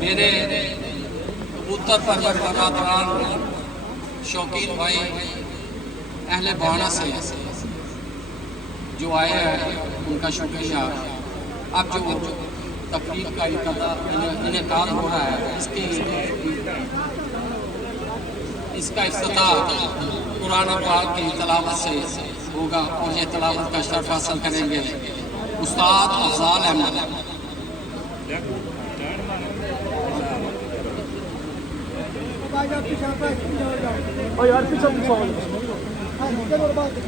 मेरे कबूतर परवर वफादारान शौकीन भाई अहले बाना से जो आए हैं उनका शुक्रिया। अब जो तकरीब का इनेकाद हो रहा है इसका इफ्तिताह कुरान पाक की तलावत से होगा और ये तलावत का शर्फ हासिल करेंगे उस्ताद अफजाल अहमद।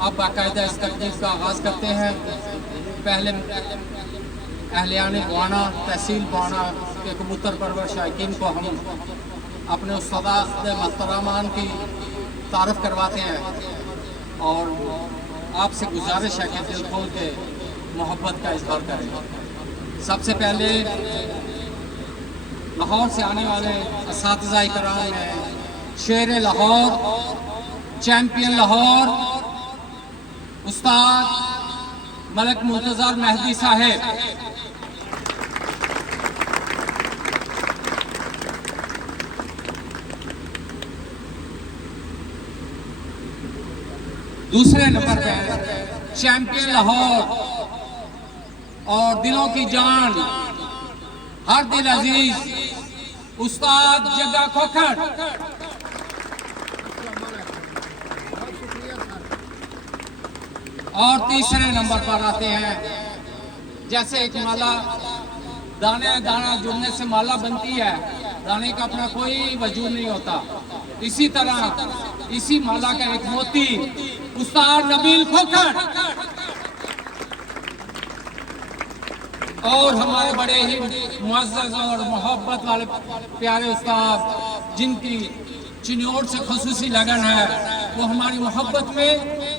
अब बाकायदा इस तकलीफ का आगाज़ करते हैं। पहले अहलियाने बाना तहसील बाना के कबूतर परवर शायकीन को हम अपने उस्ताद मोहतरमान की तारफ़ करवाते हैं और आपसे गुजारिश है कि दिल खोल के मोहब्बत का इजहार करें। सबसे पहले लाहौर से आने वाले असातिज़ा इकराम हैं शेर लाहौर, चैम्पियन लाहौर, उस्ताद मलिक मुर्तज़ा मेहदी साहेब। दूसरे नंबर पर चैम्पियन लाहौर और दिलों की जान, हर दिल अजीज, उस्ताद जग्गा खोखर। और तीसरे नंबर पर आते हैं, जैसे एक माला दाने दाना जुड़ने से माला बनती है, दाने का अपना कोई वजूद नहीं होता, इसी तरह इसी माला का एक मोती उस्ताद नबील खोखर और हमारे बड़े ही मुअज़्ज़ज़ और मोहब्बत वाले प्यारे उस्ताद जिनकी चिन्योट से खुसूसी लगन है, वो हमारी मोहब्बत में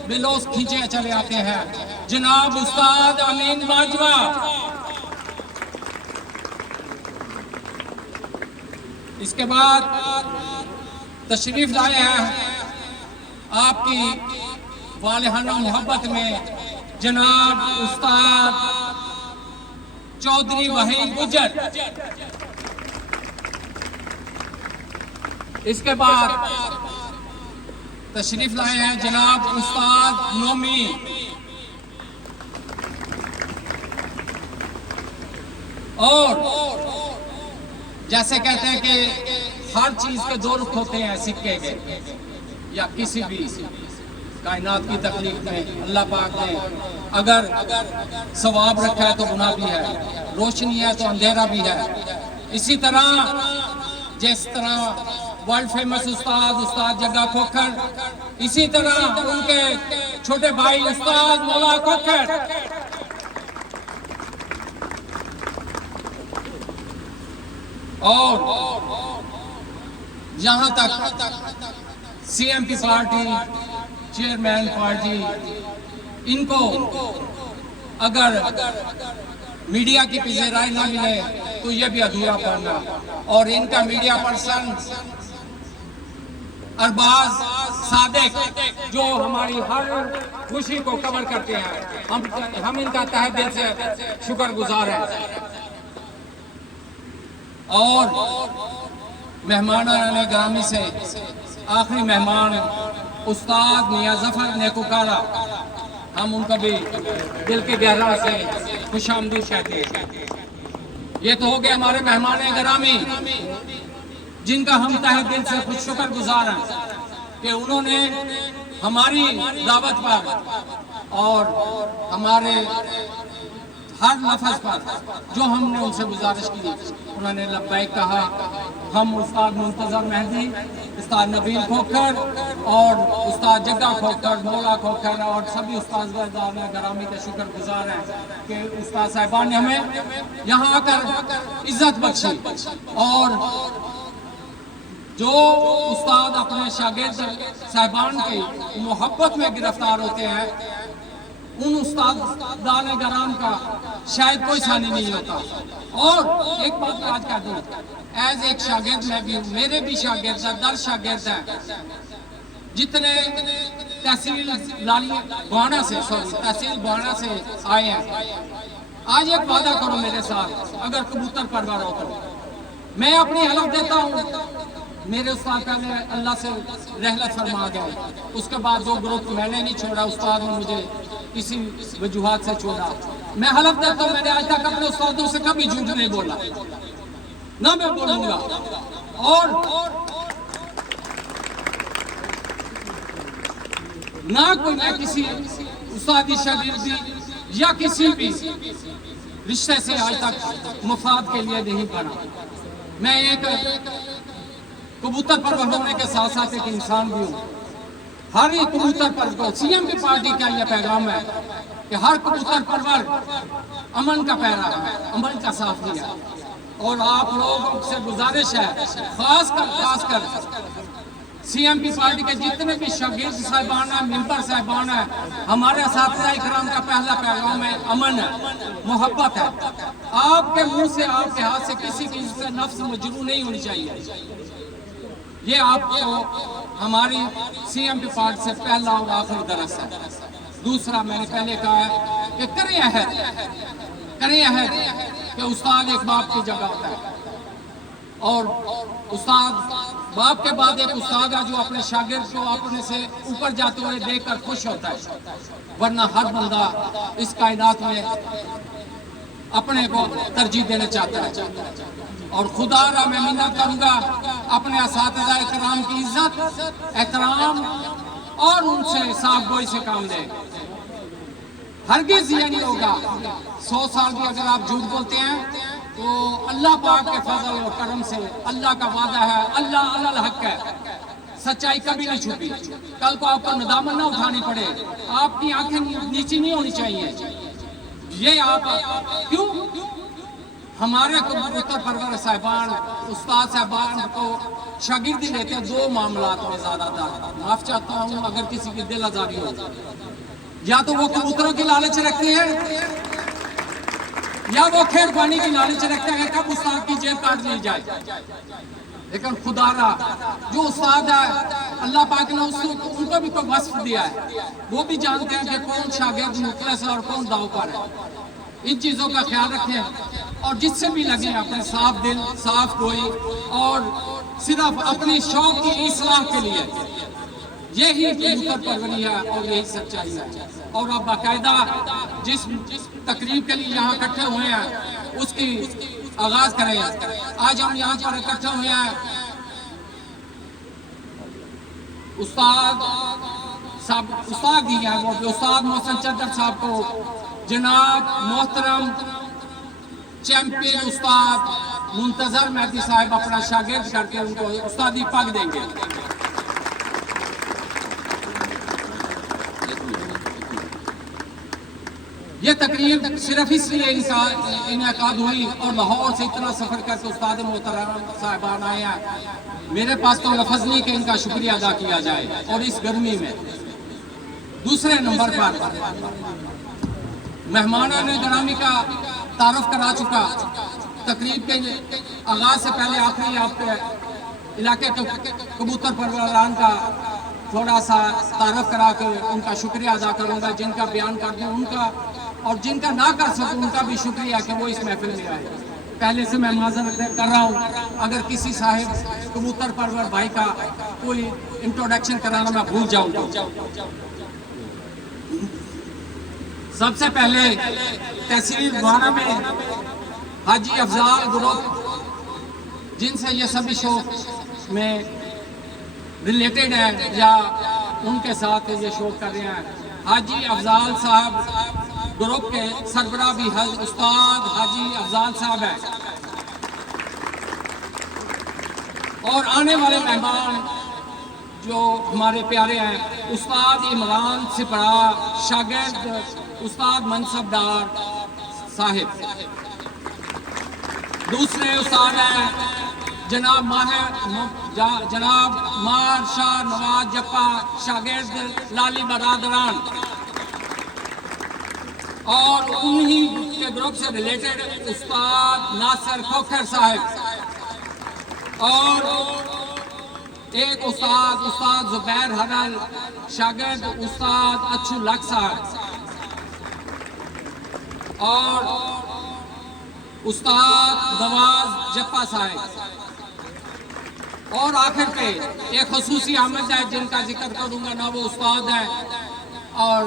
बेलौस खींचे चले आते हैं। जनाब उस्ताद अमीन बाजवा, इसके बाद तशरीफ लाए हैं आपकी वालिहाना मोहब्बत में जनाब उस्ताद चौधरी वहीद गुजर। इसके बाद तशरीफ लाए हैं जनाब उस्ताद नोमी। और जैसे कहते हैं कि हर चीज के दो रुख होते हैं सिक्के के, या किसी भी कायनात की तकलीफ में अल्लाह पाक ने अगर सवाब रखा है तो गुनाह भी है, रोशनी है तो अंधेरा भी है। इसी तरह जिस तरह वर्ल्ड फेमस उस्ताद जग्गा खोखर, इसी तरह उनके छोटे भाई उस्ताद मौला खोखर, और यहाँ तक सीएमपी पार्टी चेयरमैन पार्टी, इनको अगर मीडिया की पिज़ेराई ना मिले तो ये भी अधूरा पड़ना। और इनका मीडिया पर्सन अरबाज सादिक जो हमारी हर खुशी को कवर करते हैं, हम इनका तहे दिल से शुक्रगुजार हैं। और मेहमान ग्रामी से आखिरी मेहमान उस्ताद मियां जफर नेकुकारा, हम उनका भी दिल के गहरा से खुशामदीद कहते हैं। ये तो हो गए हमारे मेहमान ग्रामी जिनका हम तहे दिल से खुद शुक्रगुजार हैं कि उन्होंने हमारी दावत पर और हमारे हर लफ्ज़ पर जो हमने उनसे गुजारिश की उन्होंने लब्बैक कहा। हम उस्ताद मुंतज़र मेहदी, उस्ताद नबील खोखर और उस्ताद जग्गा खोखर, मौला खोखर और सभी उस्ताद ग्रामी के शुक्रगुजार हैं कि उस्ताद साहिबान ने हमें यहाँ आकर इज्जत बख्शी। और जो उस्ताद अपने शागिर्द साहिबान की मोहब्बत में गिरफ्तार होते हैं, उन उस्तादान गराम का शायद कोई सानी नहीं होता। और एक बात आज कह दूं, एज एक शागिर्द में भी, मेरे भी शागिर्द हैं, 10 शागिर्द हैं जितने तहसील बाणा से तहसील बाणा से आए हैं। आज एक वादा करो मेरे साथ, अगर कबूतर परवर हो तो मैं अपनी हलफ देता हूँ। मेरे उस्ताद पहले अल्लाह से रहलत फरमा गए, उसके बाद जो ग्रुप मैंने नहीं छोड़ा, उस्ताद ने मुझे किसी वजूहात से छोड़ा। मैं हलफ देता हूँ मैंने आज तक अपने उस्तादों से कभी झूठ नहीं बोला, ना मैं बोलूंगा। और ना कोई मैं किसी उस्तादी शागिर्दी या किसी भी रिश्ते से आज तक मुफाद के लिए नहीं बना। मैं एक कबूतर परवर होने के साथ साथ एक इंसान भी हूँ। हर एक कबूतर परवर, सीएम की पार्टी का यह पैगाम है कि हर कबूतर परवर अमन का पैरा है, अमन का साथ दिया। और आप लोगों से गुजारिश है, खासकर सीएम की पार्टी के जितने भी शागिर्द साहिबान हैं, मेंबर साहिबान हैं, हमारे साथिया इकराम का पहला पैगाम है अमन है, मोहब्बत है। आपके मुंह से, आपके हाथ से किसी की से नफ्स मजरूह नहीं होनी चाहिए। ये आपको हमारी सीएम की पार्टी से पहला और आखिरी दरस है। दूसरा, मैंने पहले कहा है कि करें अहद कि उस्ताद एक बाप की जगह होता है, और उस्ताद बाप के बाद एक उस्ताद है जो अपने शागिर्द को अपने से ऊपर जाते हुए देखकर खुश होता है। वरना हर बंदा इस कायनात में अपने को तरजीह देना चाहता है। और खुदा रा मैं मिन्नत करूंगा अपने असातिज़ा इकराम की इज्जत, एहतराम और उनसे साफ़गोई से काम ले। हरगिज़ ये नहीं होगा 100 साल भी अगर आप झूठ बोलते हैं तो अल्लाह पाक के फजल और करम से अल्लाह का वादा है, अल्लाह अलल हक है, सच्चाई कभी नहीं छुपी। कल को आपको नदामत ना उठानी पड़े, आपकी आंखें नीची नहीं होनी चाहिए। ये आप क्यों? हमारे कबूतर परवर साहिबान उस्ताद साहिबान को शागिर्दी लेते हैं दो मामलात में ज़्यादातर। माफ चाहता हूँ अगर किसी की दिल आजारी हो, या तो वो कबूतरों की लालच रखते हैं या वो खेल पानी की लालच रखते हैं कब उस्ताद की जेब काट ली जाए। लेकिन खुदारा जो उस्ताद है अल्लाह पाक ने उसको उनको भी कोई वस्फ दिया है, वो भी जानते हैं कि कौन शागिर्द मुखलिस है और कौन दाव पर है। इन चीज़ों का ख्याल रखें और जिससे भी लगे अपने साफ दिल साफ गोई और सिर्फ अपनी शौक की इस्लाह के लिए, यही कबूतर परवरी है और यही सच्चाई है। और अब बाकायदा जिस तकरीब के लिए यहाँ इकट्ठे हुए हैं उसकी आगाज करें। आज हम यहाँ पर इकट्ठे हुए हैं उस्ताद ही हैं वो उस्ताद मोहसिन चद्दर साहब को जनाब मोहतरम चैंपियन उस्ताद मुंतजर मेहदी साहब अपना शागिर्द करके उनको उस्तादी पग देंगे। ये तकरीब सिर्फ इसलिए इनकाद हुई और लाहौर से इतना सफर करके उस्ताद मोहतरम साहिबान आए हैं, मेरे पास तो लफ्ज़ नहीं कि इनका शुक्रिया अदा किया जाए। और इस गर्मी में दूसरे नंबर पर मेहमानों ने ग्रामी का तारुफ करा चुका। तकरीब के आगाज से पहले आखिरी आपके इलाके के कबूतर परवरान का थोड़ा सा तारुफ करा के उनका शुक्रिया अदा करूँगा। जिनका बयान कर दूँ उनका और जिनका ना कर सकूँ उनका भी शुक्रिया कि वो इस महफिल में आए। पहले से मैं माजरत कर रहा हूँ अगर किसी साहिब कबूतर परवर भाई का कोई इंट्रोडक्शन कराना मैं भूल जाऊँ तो। सबसे पहले तहसील बाना में हाजी अफजाल ग्रुप जिनसे ये सभी शो में रिलेटेड है या उनके साथ ये शो कर रहे हैं, हाजी अफजाल साहब ग्रुप के सरबराह भी उस्ताद हाजी अफजाल साहब है। और आने वाले मेहमान जो हमारे प्यारे हैं उस्ताद इमरान सिपरा शागिर्द उस्ताद मनसबदार साहिब। दूसरे उस्ताद हैं जनाब मार शाह नवाज जप्पा शागिर्द लाली बरादरान। और उन्हीं के ग्रुप से रिलेटेड उस्ताद नासिर खोखर साहिब। और एक उस्ताद जुबैर हरल शागिर्द उस्ताद अच्छू लक साहब। और उस्ताद नवाज जप्पा साहब। और आखिर पे एक खसूसी आमद है जिनका जिक्र करूंगा ना, वो उस्ताद है और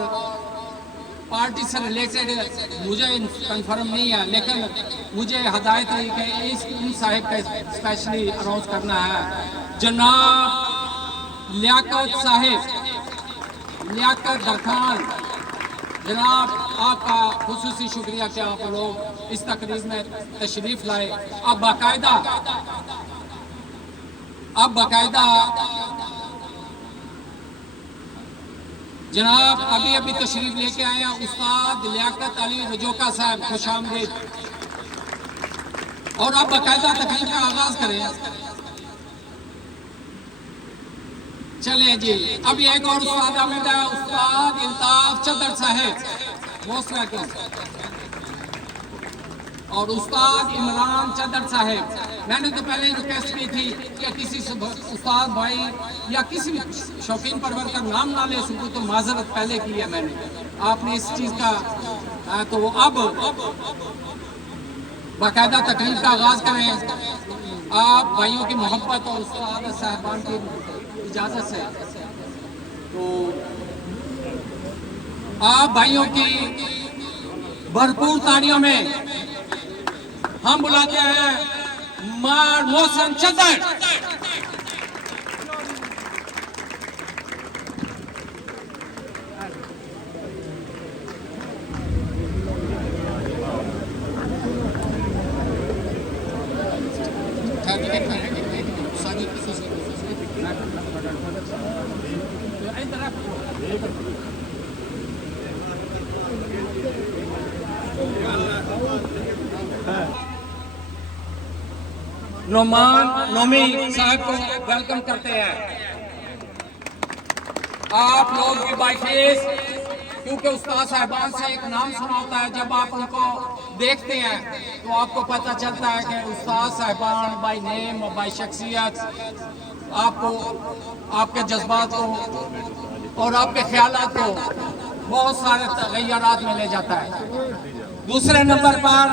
पार्टी से रिलेटेड मुझे कंफर्म नहीं है, लेकिन मुझे हदायत है कि इन साहिब का स्पेशली अनाउंस करना है। जनाब लियाकत साहिब लियाकत दरखान, जनाब आपका खुसूसी शुक्रिया कि आप लोग इस तकरीब में तशरीफ लाए। अब बाकायदा जनाब अभी तशरीफ लेके आए हैं उस्ताद लियाकत अली रजोका साहब, खुश आमदीद। और अब बाकायदा तकरीब का आगाज करें। चले जी, अभी एक और उस्ताद आमिद है उस्ताद इल्ताफ चद्दर साहब मोस्ट वेलकम। और उस्ताद इमरान चद्दर साहब। मैंने तो पहले रिक्वेस्ट की थी कि किसी उस्ताद भाई या किसी भी शौकीन परवर का नाम ना ले सकूँ तो माजरत पहले की है मैंने, आपने इस चीज़ का तो अब बाकायदा तकरीब का आगाज करें आप भाइयों की मोहब्बत और उस्ताद साहबान की इजाज़त से। तो आप भाइयों की भरपूर तालियों में हम बुलाते हैं मार मोहसिन चद्दर। नोमान नोमी साहब को वेलकम करते हैं। आप लोग भी बाय फेस, क्योंकि उस्ताद साहबान से एक नाम सुना होता है, जब आप उनको देखते हैं तो आपको पता चलता है कि उस्ताद साहबान बाय नेम और बाय शख्सियत आपको, आपके जज्बात को और आपके ख्यालात को बहुत सारे तगय्युरात में ले जाता है। दूसरे नंबर पर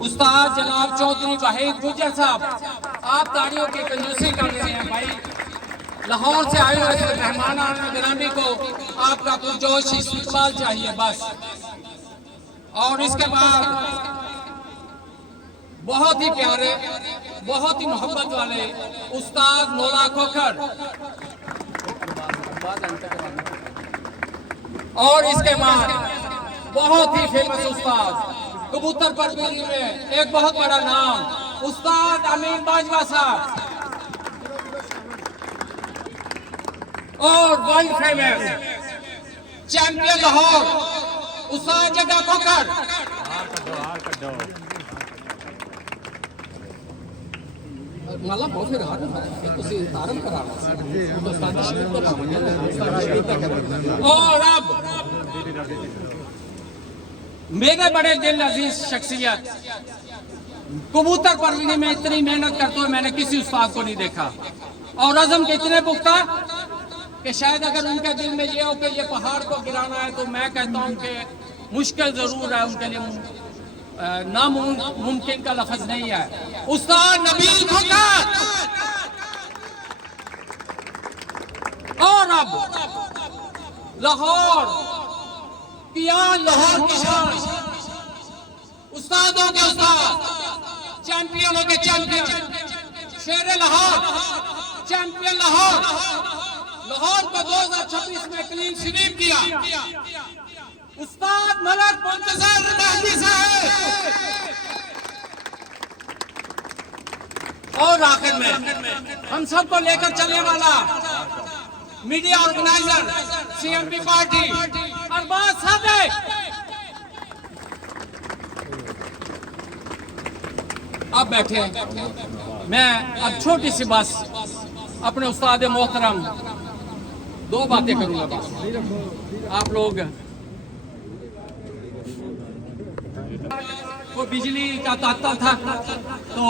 उस्ताद जनाब चौधरी वहीद गुज्जर साहब, आप ताड़ियों की कंजूसी कर रहे हैं भाई। लाहौर से आए हुए मेहमान गिरामी को आपका पुरजोश इस्तकबाल चाहिए बस। और इसके बाद बहुत ही प्यारे, बहुत ही मोहब्बत वाले उस्ताद मौला खोखर, और इसके बाद बहुत ही फेमस उस्ताद कबूतर परवरी में एक बहुत बड़ा नाम उस्ताद अमीन बाजवा साहब, और वर्ल्ड फेमस चैंपियन लाहौर उस्ताद जग्गा खोखर। मला बहुत फिर और अब मेरे बड़े दिल अजीज शख्सियत, कबूतर परवरी में इतनी मेहनत करते हुए मैंने किसी उस्ताद को नहीं देखा, और अज़म के इतने पुख्ता कि शायद अगर उनके दिल में ये हो कि ये पहाड़ को गिराना है, तो मैं कहता हूँ कि मुश्किल जरूर है उनके लिए, नामुमकिन का लफ्ज नहीं है। उस्ताद नबील खोखर। और अब लाहौर लाहौर की शान, उस्तादों के उस्ताद, चैंपियनों के चैंपियन, शेर लाहौर, चैंपियन लाहौर। लाहौर को 2026 में क्लीन स्वीप किया उस्ताद मलक मुंतजर महदी साहब। और आखिर में हम सबको लेकर चलने वाला media organiser CMP party Arbaaz Sadiq. अब बैठे मैं अब छोटी सी बस अपने उस्ताद मोहतरम दो बातें करूंगा बस। आप लोग वो बिजली का तात्ता था, तो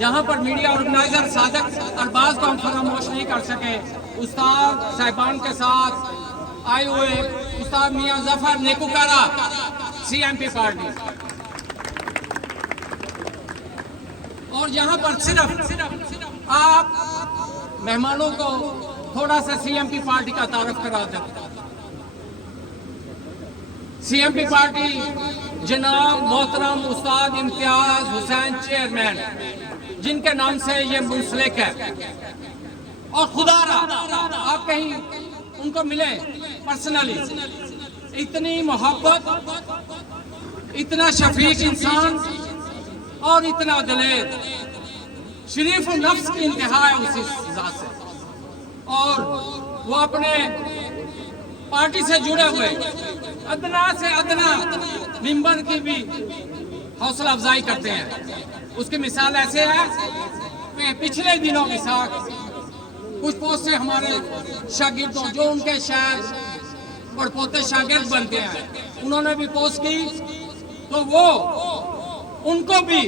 जहां पर मीडिया ऑर्गेनाइजर सादिक अरबाज को हम फरामोश नहीं कर सके, उस्ताद साहिबान के साथ आए हुए उस्ताद मियां जफर नेकुकारा सीएमपी पार्टी, और यहाँ पर सिर्फ आप मेहमानों को थोड़ा सा सीएमपी पार्टी का तारुफ करा दें। सीएमपी पार्टी जनाब मोहतरम उस्ताद इम्तियाज हुसैन चेयरमैन, जिनके नाम से ये मुंसलिक है, और खुदारा आप कहीं उनको मिले पर्सनली, इतनी मोहब्बत, इतना शफीक इंसान और इतना दलेर, शरीफ नफ्स की इंतहा है उसी जात से, और वो अपने पार्टी से जुड़े हुए अदना से अदना मेंबर की भी हौसला अफजाई करते हैं। उसकी मिसाल ऐसे है कि पिछले दिनों के साथ कुछ पोस्ट से हमारे शागिर्दों, जो उनके शायद पड़पोते शागिर्द बनते हैं, उन्होंने भी पोस्ट की, तो वो उनको भी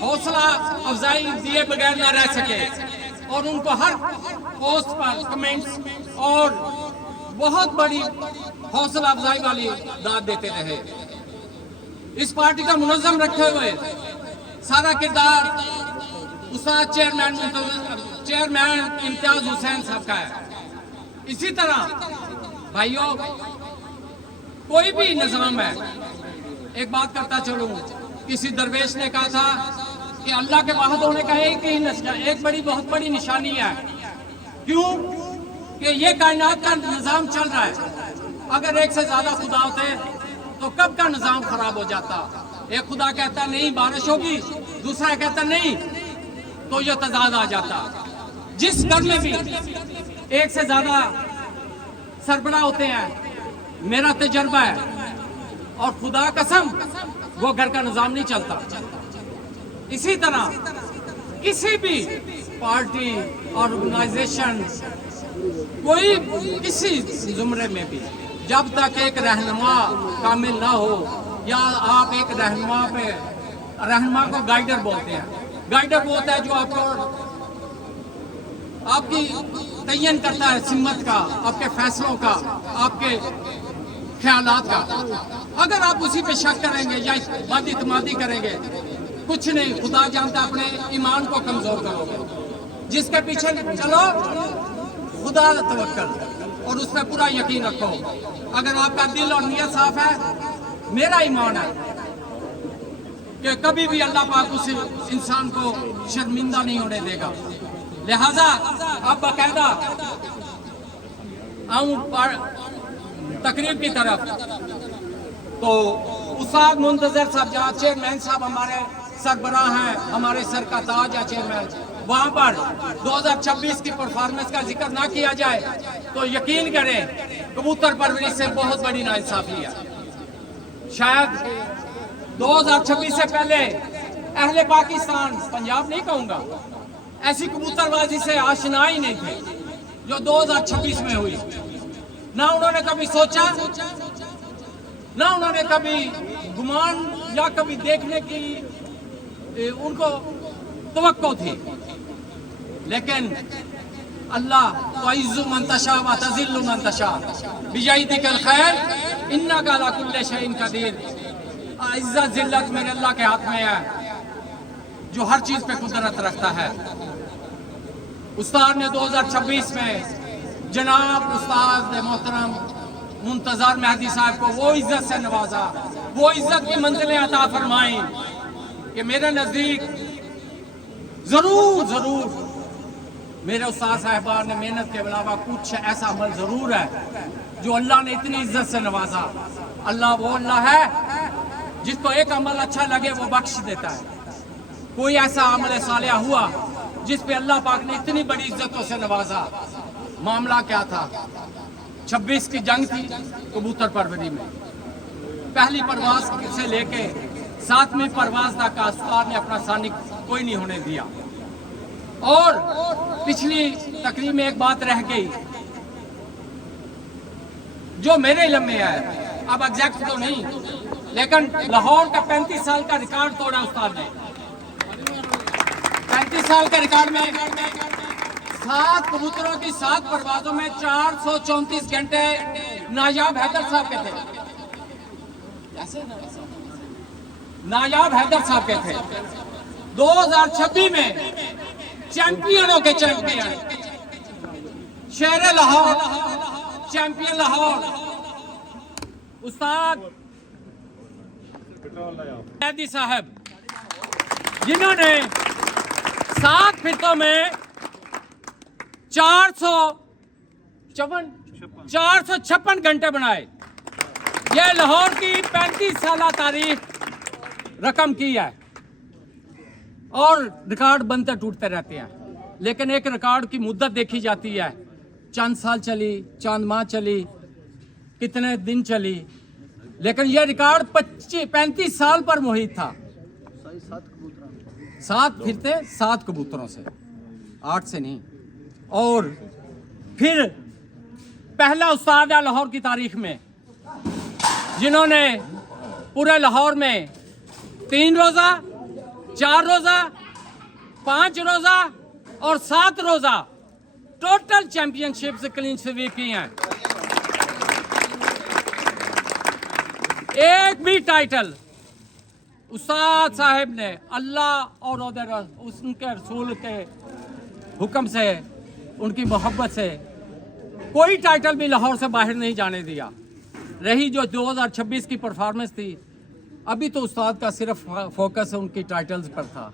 हौसला अफजाई दिए बगैर न रह सके, और उनको हर पोस्ट पर कमेंट्स और बहुत बड़ी हौसला अफजाई वाली दाद देते रहे। इस पार्टी का मुनज़्ज़म रखे हुए सारा किरदार उस्ताद चेयरमैन इम्तियाज हुसैन साहब का है। इसी तरह भाइयों, कोई भी निज़ाम है, एक बात करता चलूं, किसी दरवेश ने कहा था कि अल्लाह के वाहिद होने का एक बहुत बड़ी निशानी है। क्यों? कि ये कायनात का निज़ाम चल रहा है। अगर एक से ज्यादा खुदा होते तो कब का निज़ाम खराब हो जाता। एक खुदा कहता नहीं बारिश होगी, दूसरा कहता नहीं, तो ये तजाद आ जाता। जिस घर में भी एक से ज्यादा सरबराह होते हैं, मेरा तजर्बा है, और खुदा कसम वो घर का निज़ाम नहीं चलता। इसी तरह किसी भी पार्टी ऑर्गेनाइजेशन कोई किसी जुमरे में भी जब तक एक रहनुमा कामिल ना हो, या आप एक रहनुमा को गाइडर बोलते हैं, गाइडर वो होता है जो आपकी तयन करता है सिमत का, आपके फैसलों का, आपके ख्यालात का। अगर आप उसी पे शक करेंगे या बदइत्मादी करेंगे, कुछ नहीं, खुदा जानता अपने ईमान को कमजोर करोगे। जिसके पीछे चलो खुदा तवक्कल और उस पर पूरा यकीन रखो। अगर आपका दिल और नियत साफ है, मेरा ईमान है कि कभी भी अल्लाह पाक उस इंसान को शर्मिंदा नहीं होने देगा। लिहाजा अब बाकायदा आऊं तकरीब की तरफ, तो उस्ताद मुंतजर साहब जहाँ चेयरमैन साहब हमारे सरबराह हैं, हमारे सर का ताज है चेयरमैन, वहाँ पर 2026 की परफॉर्मेंस का जिक्र ना किया जाए तो यकीन करें कबूतर परवरिश से बहुत बड़ी नाइंसाफी है। शायद 2026 से पहले अहले पाकिस्तान, पंजाब नहीं कहूँगा, ऐसी कबूतरबाजी से आशना ही नहीं थे जो 2026 में हुई। ना उन्होंने कभी सोचा, ना उन्होंने कभी गुमान या कभी देखने की उनको तवक्को थी। लेकिन अल्लाह तुइज़्ज़ु मन तशा व तुज़िल्लु मन तशा बियदिकल खैर इन्नका अला कुल्लि शैइन कदीर। इज्जत जिल्लत मेरे अल्लाह के हाथ में है जो हर चीज पे कुदरत रखता है। उस्ताद ने 2026 में जनाब उस्ताद मोहतरम मुंतजर मेहदी साहब को वो इज्जत से नवाजा, वो इज्जत की मंजिलें अता फरमाई कि मेरे नजदीक जरूर मेरे उस्ताद साहिबान ने मेहनत के अलावा कुछ ऐसा अमल जरूर है जो अल्लाह ने इतनी इज्जत से नवाजा। अल्लाह वो अल्लाह है जिसको एक अमल अच्छा लगे वो बख्श देता है। कोई ऐसा अमल सालिया हुआ जिस पे अल्लाह पाक ने इतनी बड़ी इज्जतों से नवाजा। मामला क्या था? 26 की जंग थी कबूतर परवरी में। पहली परवाज से लेके 7वीं परवाज तक उस्ताद ने अपना सानिक कोई नहीं होने दिया। और पिछली तकरीब में एक बात रह गई जो मेरे इल्म में है, अब एग्जैक्ट तो नहीं, लेकिन लाहौर का 35 साल का रिकॉर्ड तोड़ा उस्ताद ने। 35 साल के रिकॉर्ड में 7 कबूतरों की 7 परवाजों में 434 घंटे नायाब हैदर साहब के थे। नायाब हैदर साहब के थे। 2026 में चैंपियनों के चैंपियन शेर लाहौर, चैंपियन लाहौर उस्ताद मेहदी साहब, जिन्होंने 7 फिरकों में 456 घंटे बनाए। यह लाहौर की 35 साल तारीख रकम की है। और रिकॉर्ड बनते टूटते रहते हैं, लेकिन एक रिकॉर्ड की मुद्दत देखी जाती है, चंद साल चली, चंद माह चली, कितने दिन चली, लेकिन यह रिकॉर्ड 35 साल पर मुहित था। 7 फिरते 7 कबूतरों से, 8 से नहीं। और फिर पहला उस्ताद है लाहौर की तारीख में जिन्होंने पूरे लाहौर में 3 रोजा, 4 रोजा, 5 रोजा और 7 रोजा टोटल चैंपियनशिप से क्लीन स्वीप की हैं। एक भी टाइटल उस्ताद साहब ने अल्लाह और उनके रसूल के हुक्म से, उनकी मोहब्बत से कोई टाइटल भी लाहौर से बाहर नहीं जाने दिया। रही जो 2026 की परफॉर्मेंस थी, अभी तो उस्ताद का सिर्फ फोकस उनकी टाइटल्स पर था।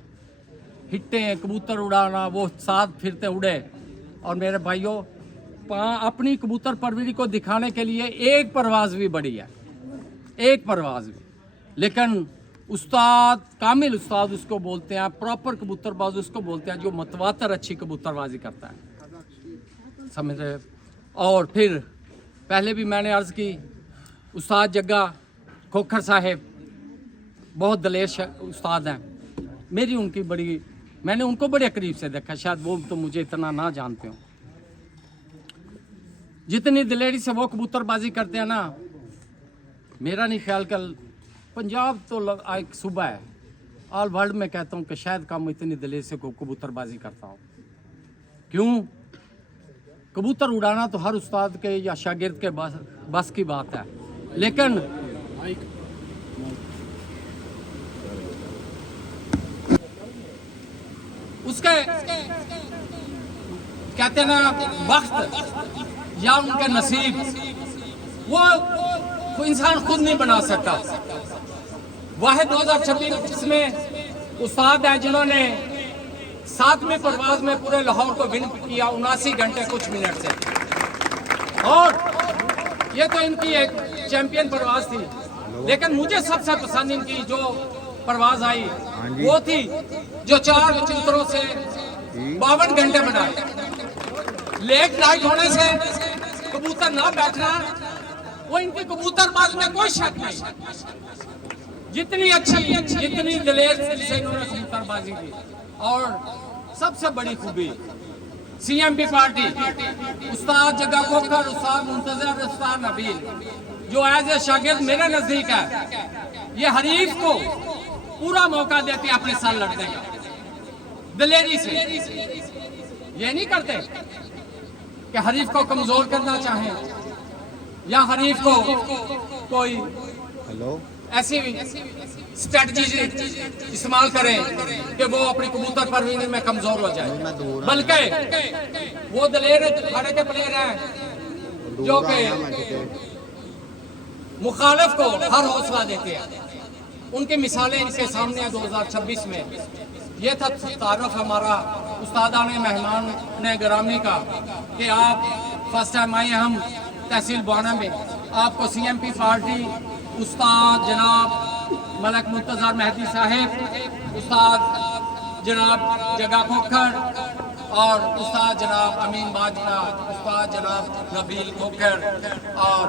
हिट्टे कबूतर उड़ाना, वो 7 फिरते उड़े। और मेरे भाइयों, अपनी कबूतर परवरी को दिखाने के लिए एक परवाज भी बड़ी है, एक परवाज भी। लेकिन उस्ताद, कामिल उस्ताद उसको बोलते हैं, प्रॉपर कबूतरबाज उसको बोलते हैं जो मतवातर अच्छी कबूतरबाजी करता है, समझ रहे। और फिर पहले भी मैंने अर्ज़ की, उस्ताद जग्गा खोखर साहेब बहुत दलेर उस्ताद हैं। मेरी उनकी बड़ी मैंने उनको बड़े करीब से देखा, शायद वो तो मुझे इतना ना जानते हो। जितनी दिलेरी से वो कबूतरबाजी करते हैं ना, मेरा नहीं ख्याल कल पंजाब तो एक सूबा है, ऑल वर्ल्ड में कहता हूँ कि शायद कम इतनी दिलेरी से कबूतरबाजी करता हूँ। क्यों? कबूतर उड़ाना तो हर उस्ताद के या शागिर्द के बस की बात है, लेकिन उसके कहते हैं ना वक्त या उनका नसीब, वो इंसान खुद नहीं बना सकता। वाहिद 2026 में उस्ताद हैं जिन्होंने 7वीं परवाज में पूरे लाहौर को विन किया 79 घंटे कुछ मिनट से, और ये तो इनकी एक चैंपियन परवाज थी। लेकिन मुझे सबसे पसंद इनकी जो परवाज आई वो थी जो 4 कबूतरों से 52 घंटे बनाए। लेट नाइट होने से कबूतर ना बैठना, वो इनकी कबूतरबाज में कोई शक नहीं। जितनी अच्छी जितनी दिलेर से इन्होंने कबूतरबाजी की, और सबसे बड़ी खूबी CMP पार्टी, उस्ताद जग्गा खोखर, उस्ताद मुंतजर, उस्ताद नबील, जो एज ए शागिर्द मेरे नजदीक है, ये हरीफ को पूरा मौका देते हैं अपने साथ लड़ने का दिलेरी से। ये नहीं करते कि हरीफ को कमजोर करना चाहें या हरीफ को कोई ऐसी स्ट्रेटजी इस्तेमाल करें कि वो अपनी कबूतर परवरिश में कमजोर हो जाए, बल्कि वो दिलेर अखाड़े के प्लेयर हैं जो कि मुखालिफ को हर हौसला देते हैं। उनकी मिसालें इनके सामने हैं 2026 में। ये था तारुफ हमारा उस्तादाने मेहमान ने ग्रामी का कि आप फर्स्ट टाइम आए हम तहसील बाना में। आपको CMP पार्टी उस्ताद जनाब मलक मुंतजर मेहदी साहब, उस्ताद जनाब जग्गा खोखर और उस्ताद जनाब अमीन बाजरा, उस्ताद जनाब नबील खोखर और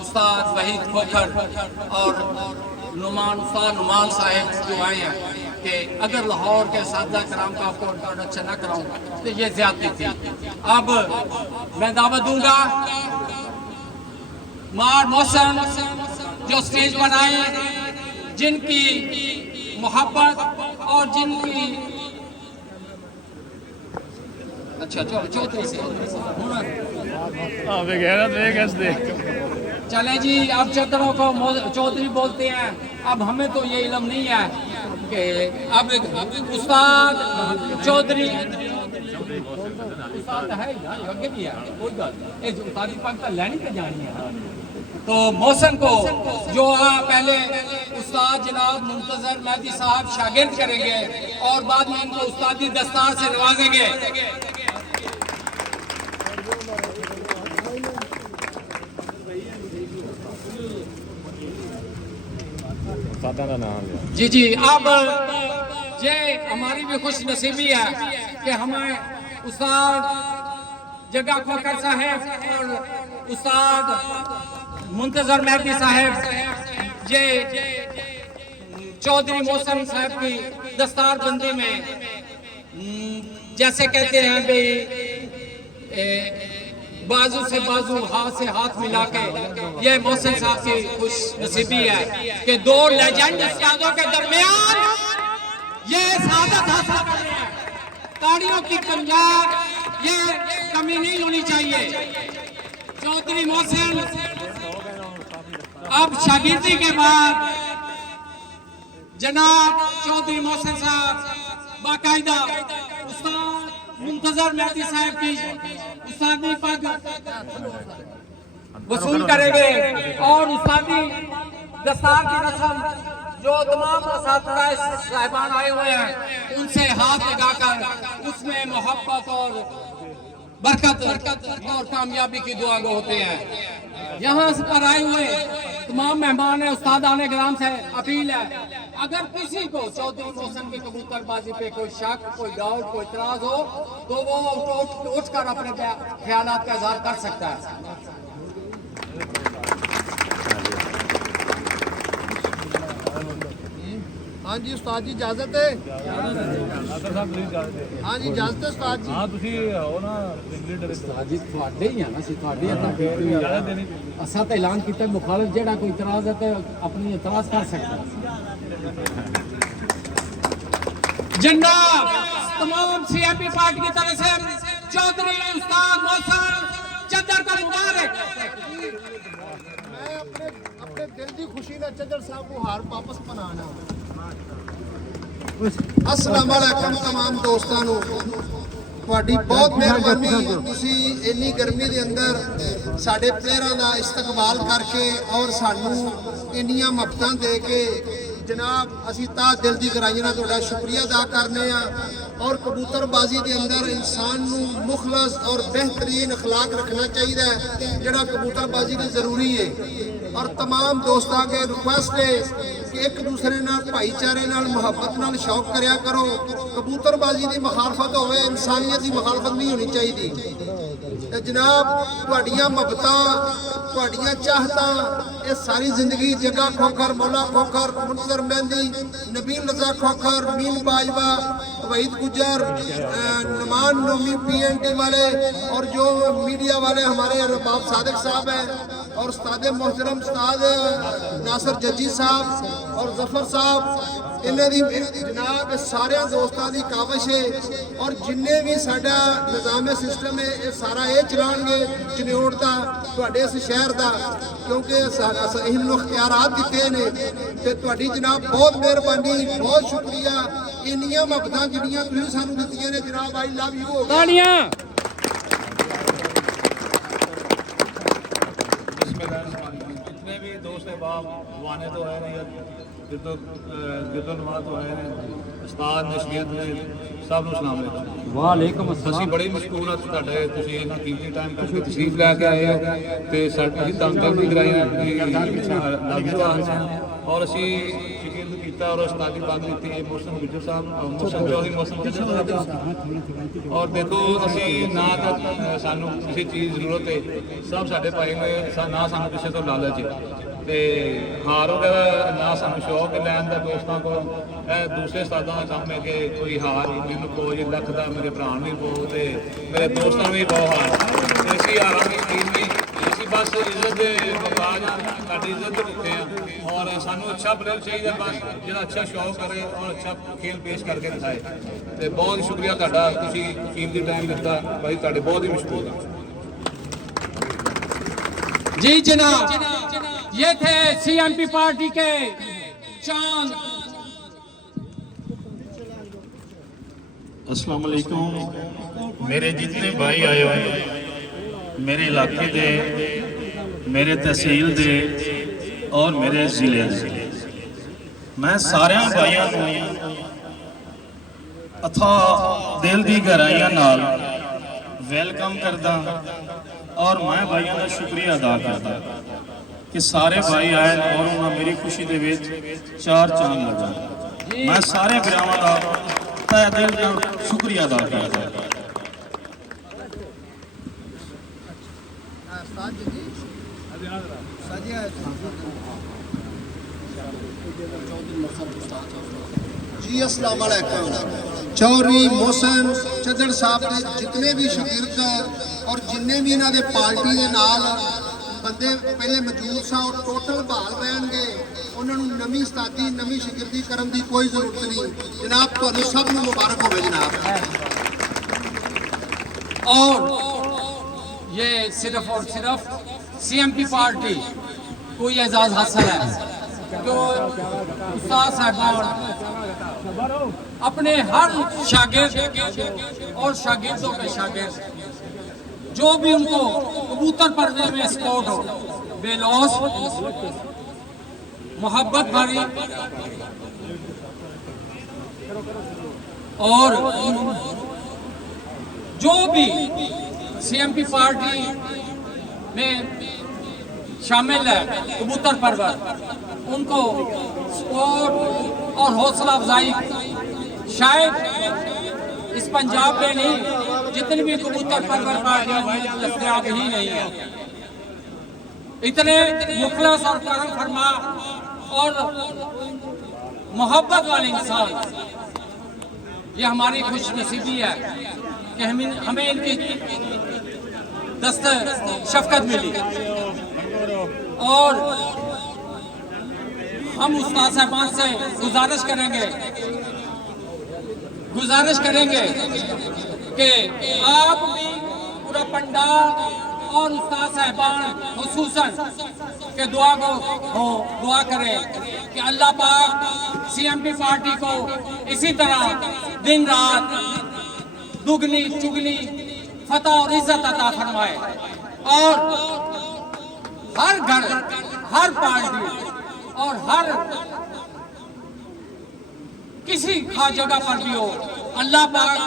उस्ताद वहीद खोखर और उस्ताद नुमान साहब जो आए हैं कि अगर लाहौर के सादा कराम का आपको इंट्रोडक्शन न कराऊं तो ये ज्यादती थी। अब मैं दावत दूंगा मार मौसम जो स्टेज पर आए, जिनकी मोहब्बत और जिनकी अच्छा चौधरी से चले जी। अब चतरों को चौधरी बोलते हैं। अब हमें तो ये इल्म नहीं है कि अब उस्ताद चौधरी उस्ताद है आगे भी है, कोई गल उस्तादी पाक लैनी पे जानी है। तो मौसम को जो पहले उस्ताद जनाब मुंतजर मेहदी साहब शागिर्द करेंगे और बाद में इनको उस्तादी दस्तार से नवाजेंगे। जी जी, अब ये हमारी भी खुश नसीबी है कि हमें उस्ताद जग्गा खोखर साहब और उस्ताद मुंतजर मेहदी साहब ये चौधरी मौसम साहब की दस्तारबंदी में जैसे कहते हैं भाई बाजू से बाजू हाथ से हाथ मिला के, ये मोहसिन साहब की खुश नसीबी है कि दो लेजेंड उस्तादों के दरमियान ये सादत हासिल कर रहे हैं। ताड़ियों की कमजार ये कमी नहीं होनी चाहिए। चौधरी मोहसिन अब शागिर्दी के बाद जनाब चौधरी मोहसिन साहब बाकायदा उस्ताद मुंतजर मेहदी साहब की उस्तादी पद वसूल करेंगे और उस्तादी दस्तार की रस्म जो तमाम असातिज़ा साहिबान आए हुए हैं उनसे हाथ लगाकर उसमें मोहब्बत और बरकत और कामयाबी की दुआ गो होते हैं। यहाँ पर आए हुए तमाम मेहमान है उस्तादाने ग्राम से अपील है, अगर किसी को चौधरी मोहसिन की कबूतरबाजी पे कोई शक, कोई डाउट, कोई इतराज हो तो वो उठ कर अपने ख्यालात का इजहार कर सकता है। हाँ जी उस्ताद जी इजाजत है। हाँ जी इजाजत है उस्ताद जी। हाँ ਤੁਸੀਂ ਹੋ ਨਾ ਲੀਡਰ ਉਸਤਾਦ ਜੀ ਤੁਹਾਡੇ ਹੀ ਆ ਨਾ ਅਸੀਂ ਤੁਹਾਡੇ ਹੱਥਾਂ ਕੀਤੀ ਹੋਈ ਆ। ਅਸਾਂ ਤਾਂ ਐਲਾਨ ਕੀਤਾ ਮੁਖਾਲਫ ਜਿਹੜਾ ਕੋਈ ਇਤਰਾਜ਼ ਹੈ ਤੇ ਆਪਣੀ ਇਤਰਾਜ਼ ਕਰ ਸਕਦਾ। जनाब तमाम सीएमपी पार्टी की तरफ से चौधरी उस्ताद मोहसन चद्दर को मुबारक। मैं अपने दिल की खुशी ने चद्दर साहब को हार वापस बनाना। अस्सलाम वालेकुम तमाम दोस्तों ਨੂੰ ਤੁਹਾਡੀ ਬਹੁਤ ਮਿਹਰਬਾਨੀ ਤੁਸੀਂ ਇੰਨੀ ਗਰਮੀ ਦੇ ਅੰਦਰ ਸਾਡੇ ਪਲੇਅਰਾਂ ਦਾ ਇਸਤਕਬਾਲ ਕਰਕੇ ਔਰ ਸਾਨੂੰ ਇੰਨੀਆਂ ਮਫਤਾਂ ਦੇ ਕੇ जनाब असी ता दिल की गहराइयों ਨਾਲ ਤੁਹਾਡਾ शुक्रिया अदा करने और कबूतरबाजी के अंदर इंसान नू मुखलस और बेहतरीन अखलाक रखना चाहिए जोड़ा कबूतरबाजी में जरूरी है। और तमाम दोस्तों के रिक्वेस्ट है कि एक दूसरे नाल भाईचारे नाल मुहब्बत नाल शौक करया करो। कबूतरबाजी की मुखालफत होवे इंसानियत की मुखालफत नहीं होनी चाहिए। जनाब तुहाड़ियां मुहब्बतां तुहाड़ियां चाहतां ये सारी जिंदगी जगा खोखर मौला खोखर मुंसर मेहंदी नबील रजा खोखर मीन बाजवा वहीद गुजर नमान नोमी PNT वाले और जो मीडिया वाले हमारे रबाब सादिक साहब हैं और उस्ताद मोहतरम उस्ताद नासिर जज्जी साहब और जफर साहब इन्हां दी जनाब सारे दोस्तों की काविश है। और जिन्ने भी साडा निज़ाम सिस्टम है ये सारा ये चलाएंगे चन्योड़ का तुहाडे इस शहर का क्योंकि इन्होंने इख्तियारात दिते ने ते तुहाडी जनाब बहुत मेहरबानी बहुत शुक्रिया। इन्नियां मुहब्बतां जिहड़ियां तुसीं सानूं दित्तियां ने जनाब आई लव यू। तालियां जितने भी दोस्त अहबाब वाने तो आए हैं गिरदनवा तो आए हैं उस्ताद नशरियत ने सब ਨੂੰ ਸਲਾਮ ਅਲੈਕੁਮ। वालेकुम ਅਸੀਂ ਬੜੇ ਮਸ਼ਕੂਰ ਹਾਂ ਤੁਹਾਡੇ ਤੁਸੀਂ ਇਹਨਾਂ ਕੀਮਤੀ ਟਾਈਮ ਕਰਕੇ ਤਸ਼ਰੀਫ ਲੈ ਕੇ ਆਏ ਹੋ ਤੇ ਸਾਡੀ ਤੁਹਾਨੂੰ ਵੀ ਕਰਾਇਆ ਔਰ ਅਸੀਂ ਸ਼ਿਕਾਇਤ ਕੀਤਾ ਔਰ ਉਸਤਾਦੀ ਬਾਤ ਕੀਤੀ ਹੈ ਮੋਹਸਨ ਗੁਜਰ ਸਾਹਿਬ ਮੋਹਸਨ ਚੌਧਰੀ ਮੋਹਸਨ ਗੁਜਰ ਸਾਹਿਬ। ਔਰ ਦੇਖੋ ਅਸੀਂ ਨਾ ਤਾਂ ਸਾਨੂੰ ਕਿਸੇ ਚੀਜ਼ ਦੀ ਜ਼ਰੂਰਤ ਹੈ ਸਭ ਸਾਡੇ ਭਾਈ ਨੇ ਨਾ ਸਾਨੂੰ ਕਿਸੇ ਤੋਂ ਲਾਲਚ ਹੈ ਤੇ ਹਾਰ ਵਗੈਰਾ ਨਾ ਸਾਨੂੰ ਸ਼ੌਕ ਲੈਣ ਦਾ ਦੋਸਤਾਂ ਕੋਲ। ਇਹ ਦੂਸਰੇ ਉਸਤਾਦਾਂ ਦਾ ਕੰਮ ਹੈ ਕਿ ਕੋਈ ਹਾਰ ਮੈਨੂੰ ਕੋਈ ਲੱਖ ਦਾ ਮੇਰੇ ਭਰਾ ਨੂੰ ਵੀ ਬਹੁਤ ਤੇ ਮੇਰੇ ਦੋਸਤਾਂ ਨੂੰ ਵੀ ਬਹੁਤ ਹਾਰ ਅਸੀਂ ਹਾਰਾਂ ਦੀ ਟੀਮ ਨਹੀਂ ਅਸੀਂ ਬਸ ਇੱਜ਼ਤ ਦੇ ਮੁਤਾਜ ਹਾਂ ਸਾਡੀ ਇੱਜ਼ਤ ਦੇ ਭੁੱਖੇ ਹਾਂ ਔਰ ਸਾਨੂੰ ਅੱਛਾ ਪਲੇਅਰ ਚਾਹੀਦਾ ਬਸ ਜਿਹੜਾ ਅੱਛਾ ਸ਼ੌਕ ਕਰੇ ਔਰ ਅੱਛਾ ਖੇਲ ਪੇਸ਼ ਕਰਕੇ ਦਿਖਾਏ। ਤੇ ਬਹੁਤ ਸ਼ੁਕਰੀਆ ਤੁਹਾਡਾ ਤੁਸੀਂ ਕੀਮਤੀ ਟਾਈਮ ਦਿੱਤਾ ਭਾਈ ਤੁਹਾਡੇ ਬਹੁਤ ਹੀ ਮਸ਼ਕੂਰ ਹਾਂ। जी जनाब ये थे सीएमपी पार्टी के चांद। अस्सलाम वालेकुम। मेरे जितने भाई आए हुए हैं मेरे इलाके दे मेरे तहसील दे और मेरे जिले दे मैं सारे भाइयों को अथा दिल की गहराइयां नाल वेलकम करदा और मैं भाइयों का शुक्रिया अदा करता कि सारे भाई आए और उन्होंने मेरी खुशी के विच चार चांद लगा। मैं सारे भरावां का तहे दिल नाल शुक्रिया अदा करता। जी अस्सलाम वालेकुम। चौधरी मोहसन चद्दर साहब के जितने भी शागिर्द और जिन्ने भी इन्होंने पार्टी के नाल बंदे पहले मौजूद सा और टोटल बहाल रहणगे उन्होंने नवी उस्तादी नवी शागिर्दी करने की कोई जरूरत नहीं। जनाब तुहानू सब नू मुबारक होवे जनाब। और ये सिर्फ और सिर्फ सीएमपी पार्टी को ये एजाज हासिल है जो उस्ताद साहबान अपने हर शागिर्द और शागिर्दों के शागिर्द जो भी उनको कबूतर परदे में सपोर्ट हो बेलौस मोहब्बत भरी और जो भी सीएमपी पार्टी में शामिल है कबूतर परवर उनको सपोर्ट और हौसला अफजाई शायद इस पंजाब में नहीं जितनी भी कबूतर परवर पार्टियां दस्तयाब ही नहीं है। इतने मुखलस और करम फरमा और मोहब्बत वाले इंसान, ये हमारी खुशनसीबी है कि हमें इनकी दस्त शफकत मिली। और हम उस्ताद साहबान से गुजारिश करेंगे कि आप भी पूरा पंडाल और उस्ताद साहबान खुसूसन के दुआ करें कि अल्लाह पाक CMP पार्टी को इसी तरह दिन रात दुगनी चुगनी फतह और इज्जत अता फरमाए, और हर घर, हर पार्टी और हर किसी खास जगह पर भी हो, अल्लाह पाक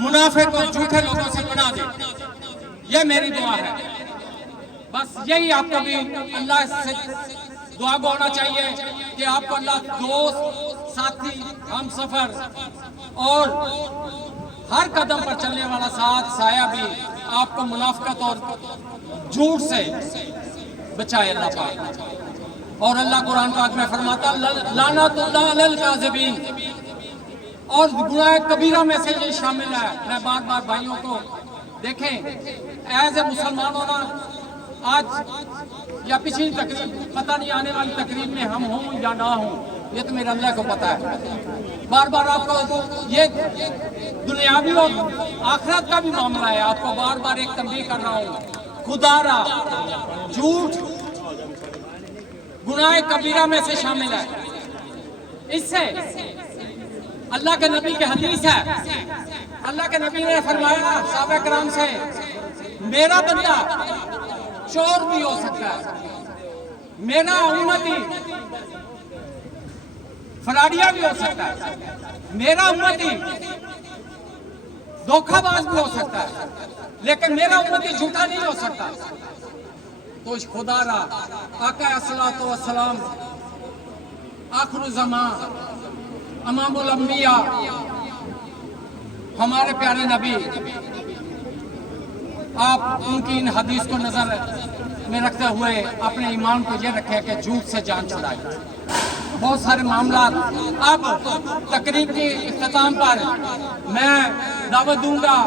मुनाफिक और झूठे लोगों से बना दे। ये मेरी दुआ है। बस यही आपको भी अल्लाह से दुआ को होना चाहिए कि आपको अल्लाह दोस्त, साथी, हम सफर और हर कदम पर चलने वाला साथ साया भी आपको मुनाफिकत और झूठ से बचाए अल्लाह पाक। और अल्लाह कुरान पाक में फरमाता लानतुल्लाह अलल काज़िबीन, और गुनाह कबीरा में से ये शामिल है। मैं बार बार भाइयों को देखें, एज ए मुसलमान होना, आज या पिछली तकरीब, पता नहीं आने वाली तकरीब में हम हों या ना हों, ये तो मेरे अल्लाह को पता है। बार बार आपको ये दुनियावी और आखिरत का भी मामला है, आपको बार बार एक तंबीह कर रहा हूँ, खुदारा झूठ गुनाह कबीरा में से शामिल है। इससे अल्लाह के नबी की हदीस है, अल्लाह के नबी ने फरमाया सहाबा कराम से, मेरा बंदा चोर भी हो सकता है, मेरा उम्मती फराडिया भी हो सकता है, मेरा उम्मती धोखाबाज भी हो सकता है, लेकिन मेरा उम्मती झूठा नहीं हो सकता। तो इस खुदारा आका अस्सलातु वस्सलाम आखिर ज़मान इमामुल अंबिया हमारे प्यारे नबी, आप उनकी इन हदीस को नजर में रखते हुए अपने ईमान को ये रखें कि झूठ से जान छुड़ाए। बहुत सारे मामला अब तकरीब के इख्तिताम पर मैं दावत दूंगा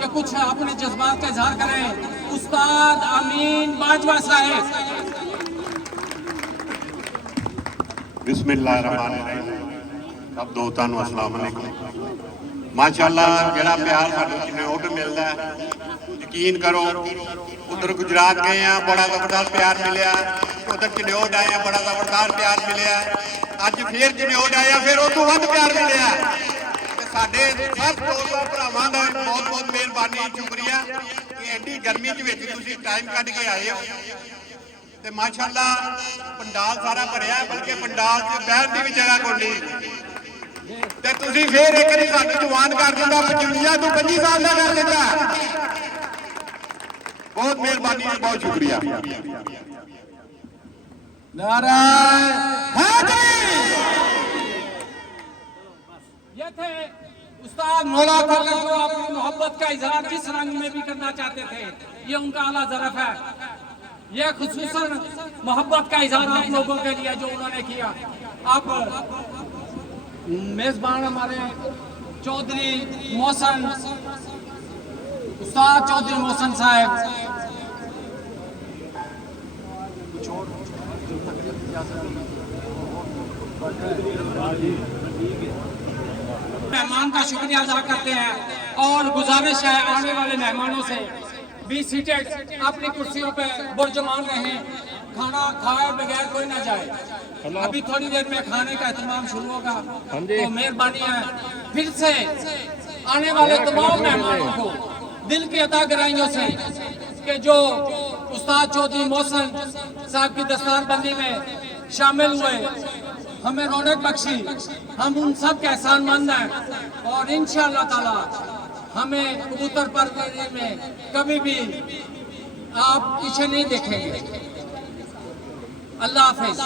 कि कुछ अपने जज्बात का इजहार करें। उस्ताद अमीन बाजवा साहब। बिस्मिल्लाहिर्रहमानिर्रहीम। सब दोस्तां नूं अस्सलाम अलैकुम। माशाअल्लाह जिहड़ा प्यार सानूं चिनौट मिलदा है, यकीन करो उधर गुजरात गए हैं, बड़ा जबरदस्त प्यार मिले, उधर चिनौट आए हैं, बड़ा जबरदस्त प्यार मिले, अज फिर चिनौट आया, फिर उस तो वध प्यार मिले। साडे सब दोस्तां भरावां दा बहुत बहुत मेहरबानी, शुक्रिया कि एडी गर्मी दे विच तुसीं टाइम कढ के आए हो। ते माशाअल्लाह पंडाल सारा भरिया, बल्कि पंडाल च बैठण दी भी जगह कोई नहीं। ते तुसीं फिर एक बारी सानूं जवान कर दिंदा, 55 तो 25 साल दा कर दिंदा। बहुत मेहरबानी, बहुत शुक्रिया। नारायण हैदरी। ये थे उस्ताद मौला फजल, जो अपनी मोहब्बत का इजहार जिस रंग में भी करना चाहते थे, ये उनका आला ज़रफ़ है। ये खुसूसन मोहब्बत का इजहार आप लोगों के लिए जो उन्होंने किया। आप मेजबान हमारे चौधरी मोहसन, उस्ताद चौधरी मोहसन साहब, मेहमान का शुक्रिया अदा करते हैं और गुजारिश है आने वाले मेहमानों से भी सीटेड अपनी कुर्सियों पे बुरजमान रहें, खाना खाए बगैर कोई ना जाए। अभी थोड़ी देर में खाने का एहतमाम शुरू होगा, तो मेहरबानी है फिर से आने वाले तमाम मेहमानों को दिल की अता गहराइयों से कि जो उस्ताद चौधरी मोहसन साहब की दस्तारबंदी में शामिल हुए, हमें रौनक बख्शी, हम उन सब के एहसानमंद हैं और इंशाअल्लाह ताला हमें कबूतर पर देने में कभी भी आप पीछे नहीं देखेंगे। अल्लाह हाफिज।